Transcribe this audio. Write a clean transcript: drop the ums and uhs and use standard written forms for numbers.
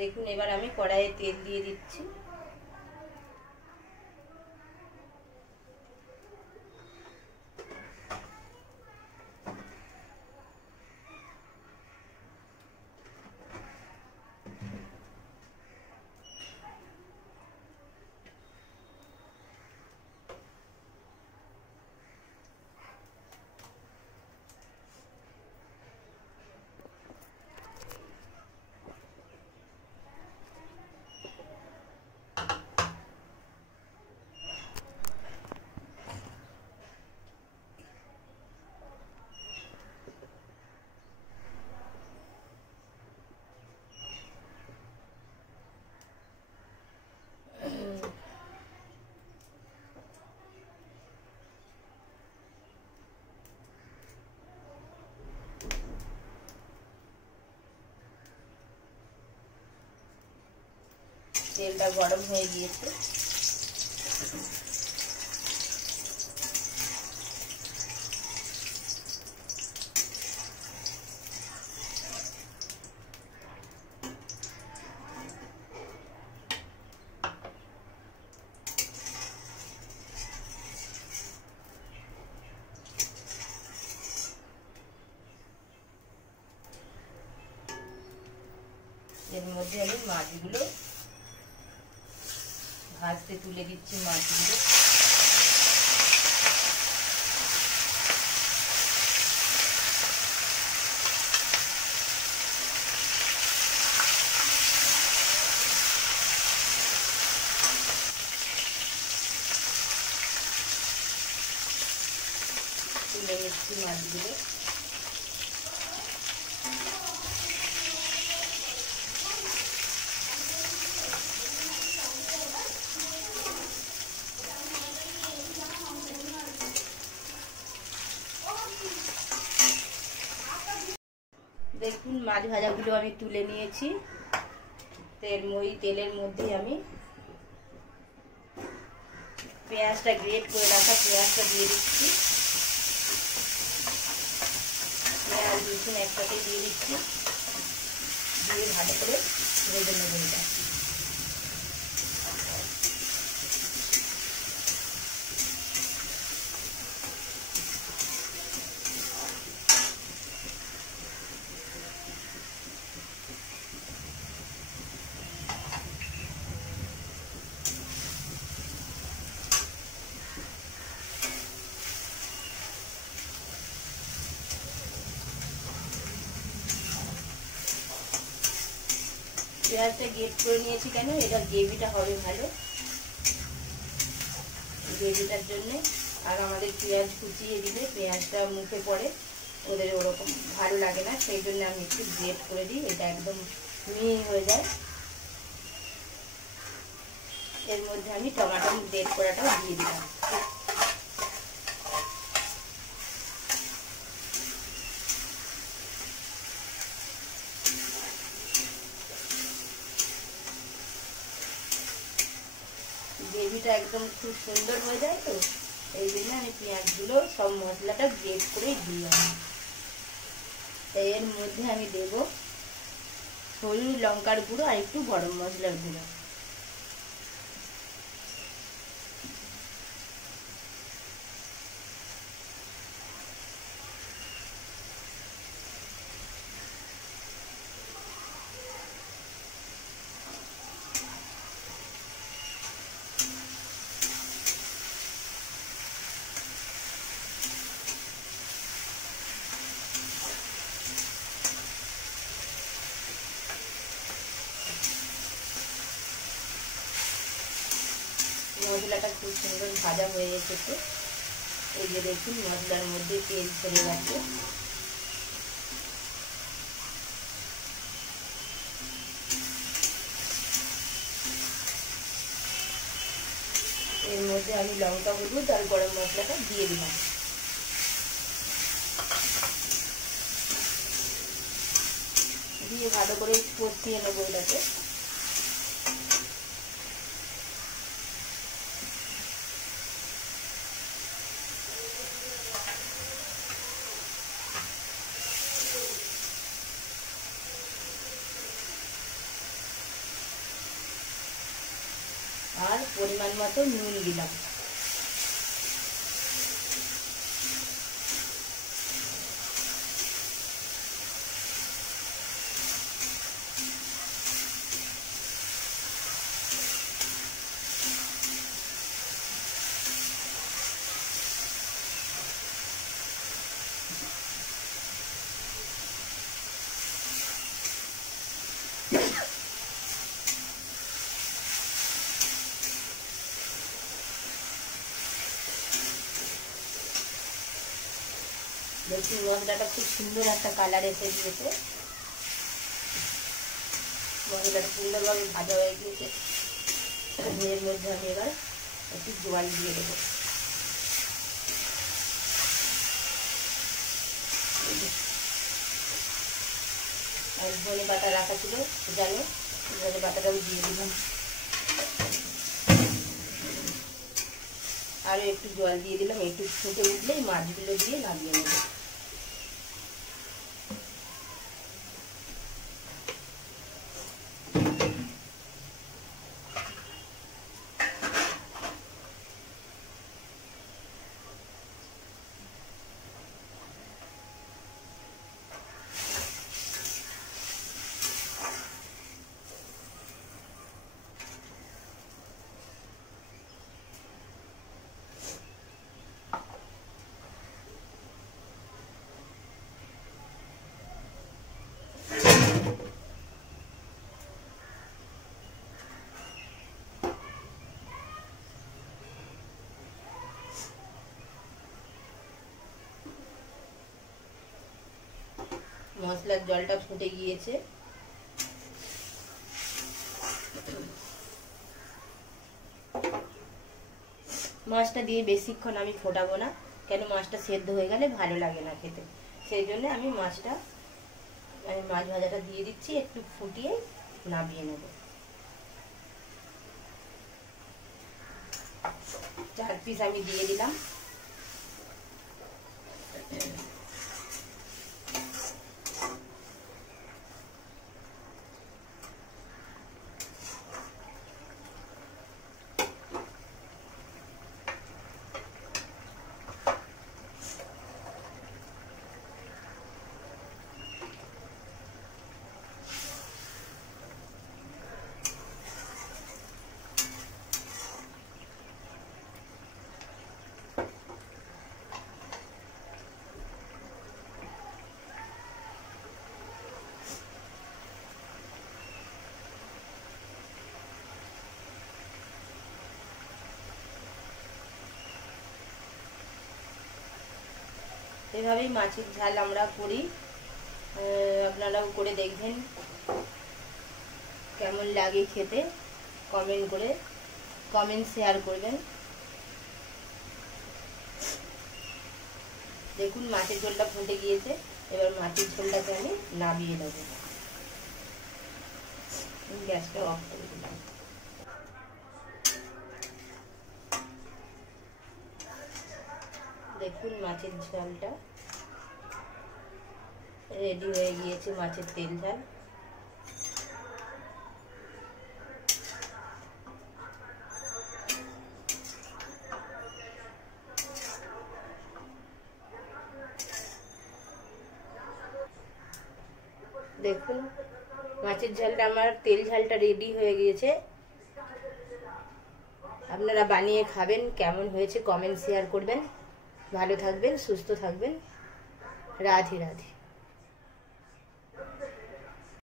দেখুন এবার আমি কড়াইয়ে তেল দিয়ে দিচ্ছি। তেলটা গরম হয়ে গিয়েছে। এর মধ্যে আমি মাছগুলো ভাজতে তুলে দিচ্ছি। মাছগুলো তুলে নিচ্ছি। মাছগুলো দেখুন মাছ ভাজাগুলো আমি তুলে নিয়েছি। তেলের মধ্যে আমি পেঁয়াজটা গ্রেট করে রাখা পেঁয়াজটা দিয়ে দিচ্ছি। পেঁয়াজ রসুন একসাথে দিয়ে দিচ্ছি, দিয়ে ভালো করে ভেজে নেব। এটা পেঁয়াজটা গ্রেট করে নিয়েছি কেন, এটা গ্রেভিটা হবে ভালো, গ্রেভিটার জন্য। আর আমাদের পেঁয়াজ কুচিয়ে দিলে পেঁয়াজটা মুখে পড়ে, ওদের ওরকম ভালো লাগে না, সেই জন্য আমি একটু গ্রেট করে দিই, এটা একদম মিহি হয়ে যায়। এর মধ্যে আমি টমেটো গ্রেট করাটাও দিয়ে দিলাম। গ্রেভিটা একদম খুব সুন্দর হয়ে যায়, তো এই জন্য আমি পেঁয়াজগুলো সব মশলাটা গ্রেট করে দিয়ে আমি এর মধ্যে আমি দেব হলুদ লঙ্কার গুঁড়ো আর একটু গরম মশলার গুঁড়ো। মশলাটা খুব সুন্দর ভাজা হয়ে এসেছে। এই যে দেখুন মশলার মধ্যে তেল ছেড়ে গেছে। এর মধ্যে আমি লঙ্কা হলুদ আর গরম মশলাটা দিয়ে দিলাম। দিয়ে ভালো করে কষিয়ে নেবো এটাকে। আর পরিমাণ মতো নুন দিলাম। দেখুন মশলাটা খুব সুন্দর একটা কালার এসে গিয়েছে, মশলাটা সুন্দরভাবে ভাজা হয়ে গিয়েছে। এর মধ্যে আমি এবার একটু জল দিয়ে দেবো। আর ধনে পাতা রাখা ছিল জানো, ধনে পাতাটাও দিয়ে দিলাম। আরও একটু জল দিয়ে দিলাম, একটু ফুটে উঠলেই মাছগুলো দিয়ে নামিয়ে নেব। মশলার জলটা ফুটে গিয়েছে। মাছটা দিয়ে বেশিক্ষণ আমি ফোটাবো না, কেন মাছটা সেদ্ধ হয়ে গেলে ভালো লাগে না খেতে। সেই জন্য আমি মাছ ভাজাটা দিয়ে দিচ্ছি, একটু ফুটিয়ে নামিয়ে নেব। 4 পিস আমি দিয়ে দিলাম। এভাবেই মাছের ঝাল আমরা করি, আপনারাও করে দেখবেন কেমন লাগে খেতে। কমেন্ট শেয়ার করবেন। দেখুন মাছের ঝোলটা ফুটে গিয়েছে, এবার মাছের ঝোলটাকে আমি নামিয়ে দেবো। গ্যাসটা অফ করে দিলাম। দেখুন মাছের ঝালটা রেডি হয়ে গিয়েছে, মাছের তেল ঝাল। দেখুন মাছের ঝালটা আমার তেল ঝালটা রেডি হয়ে গিয়েছে। আপনারা বানিয়ে খাবেন, কেমন হয়েছে কমেন্ট শেয়ার করবেন। ভালো থাকবেন, সুস্থ থাকবেন। রাধে রাধে।